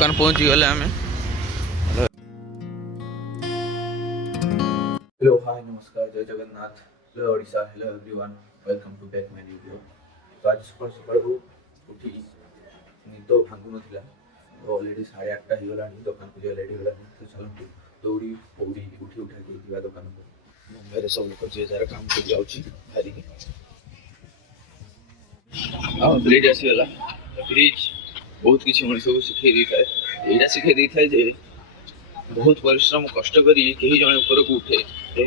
दुकान पहुंची गले आम। हेलो हाय नमस्कार जय Jagannath hello Odisha hello everyone welcome to back my video. तो आज सकाल सकाल उठी निद भांगु नाला तो अलरेडी 8:30 हो गला दुकान को रेडी हो तो चलते दौड़ी पौड़ी उठी उठा के जा दुकान को। मुंबई सब लोग जे जार काम कर जाऊँगी बाहरी ब्रिज आसीगला। ब्रिज बहुत किसी मनीष को शिखे दी था यहाँ शिखे दी था जे बहुत परिश्रम कष्ट करी कहीं जड़े ऊपर को उठे।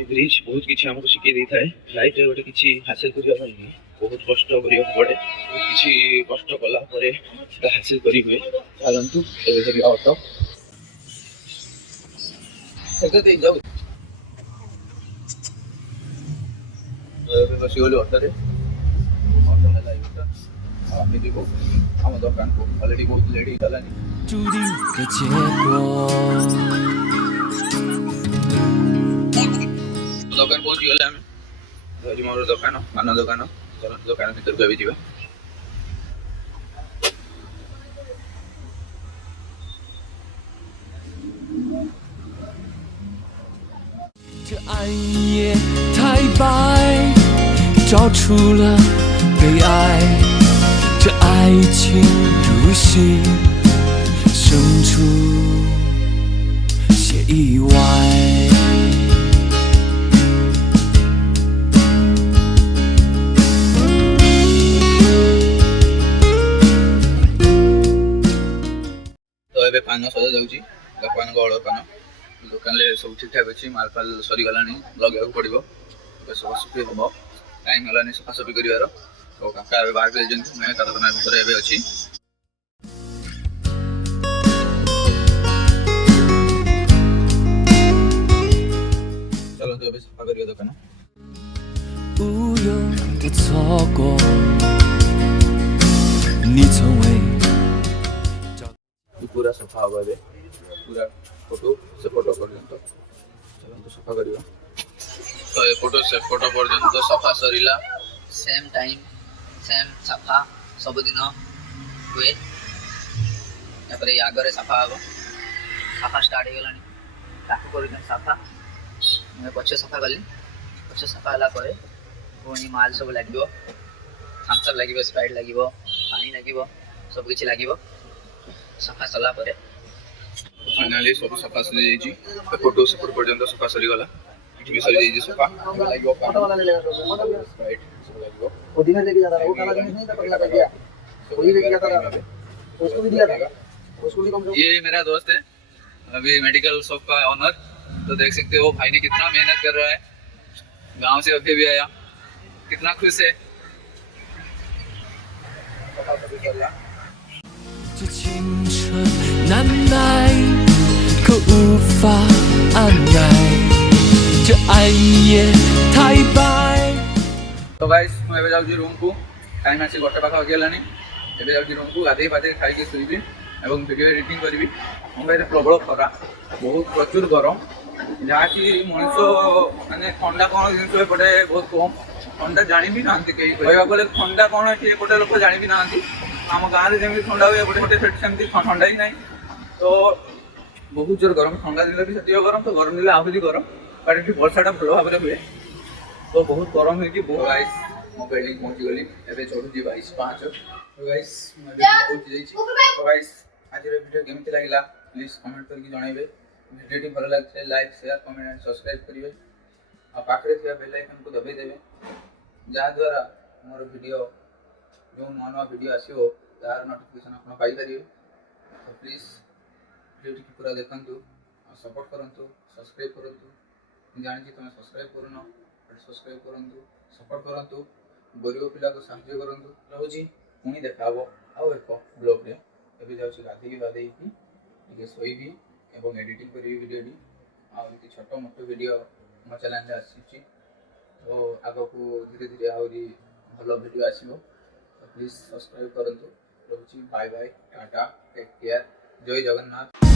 ब्रिज बहुत किसी आमको शिखे दी था लाइफ रे गोटे किसी हासिल करने बहुत कष्ट करा पड़े। बहुत किसी कष्ट कला हासिल करी हुए। चलतु ऑटो जाऊ बसीगली ऑटो आम दुकान को अलरेडी बहुत लेट होगा। दुकान पहुंची गले आम मोर दुकान पान दुकान दुकान भर को भी जावा।这暗夜太白，照出了悲哀。这爱情如戏，生出些意外。तो ये पान सजा जाऊँगी दुकान को अड़ पान दुकान सब ठीक ठाक अच्छी मालफाल सरीगला लगे पड़ो सफासफी हम टाइम है सफासफी कर तो काका बाहर मैं कारखाना भितर एवं अच्छी। चलो तो सफा कर दुकान पूरा सफा हम ए पूरा फोटो से फोटो पर्यंत चलो सफा कर तो ये फोटो से फोटो पर्यंत सफा सरीला सेम टाइम सेम सफा सब दिन हुए। आगे सफा हम सफा स्टार्ट हो गला सफा मैं पचे सफा कली पचे सफा है पुणी माल सब लगे थम्सअप लगे स्प्राइट लगे पानी लगे सब किसी लगे सफा सरला फाइनाली सब सफा सरी फोटो से फोटो पर्यंत सफा सरीगला भी सरी सफा ये मेरा दोस्त है अभी मेडिकल शॉप का ऑनर। तो देख सकते हो भाई ने कितना मेहनत कर रहा है गांव से अभी भी आया कितना खुश है। तो गाइस मैं जाऊँ रूम को टाइम आसी 1टा पाखापाखि है एवं जाऊँ रूम को गाधे पाधे खाई शुवी और वीडियो एडिटिंग करी। मुंबई में प्रबल खरा बहुत प्रचुर गरम जहाँ कि मनीष मानने ठंडा कौन जिन एपटे बहुत कम ठंडा जानी भी ना कहीं कहवा गले ठंडा कौन है एपटे लोक जानी भी ना आम गाँव में जमी ठंडा हुए एपटे सेमती ठंडा ही ना। तो बहुत जोर गरम ठंडा दिन भी से गरम तो गरम दिन आहरी गरम बट ये वर्षाटा भल भाव में हुए तो बहुत गरम है। गाइस मो बिल्डिंग पहुंची गली एवं चढ़ुची 22-5। तो गाइस पहुंची तो गाइस आज वीडियो केमती लगे प्लीज कमेंट करके जनइबे। वीडियो भल लगे like share comment and subscribe करेंगे और पाखे थी बेल आइकन को दबाई देवे जहाद्वारा मोर वीडियो जो नुआ नुआ वीडियो आसो तार नोटिफिकेशन आप पाइपर। तो प्लीज वीडियो टी पूरा देखूँ और सपोर्ट करूँ सब्सक्राइब करूँ जानी तुम सब्सक्राइब करूँ सब्सक्राइब करूँ सपोर्ट करूँ गरीब पिला को साहाय्य करूँ। रोज पुणी देखा आउ एक ब्लॉग रे एवं जाऊँगी गाधे बाधे शोबी और एडिटिंग करी वीडियो आमती छोट मोट वीडियो मो चैनल आसी। तो आग को धीरे धीरे आहरी भल वीडियो आसो तो प्लीज सब्सक्राइब करूँ। Rochi bye bye tata take care जय जगन्नाथ।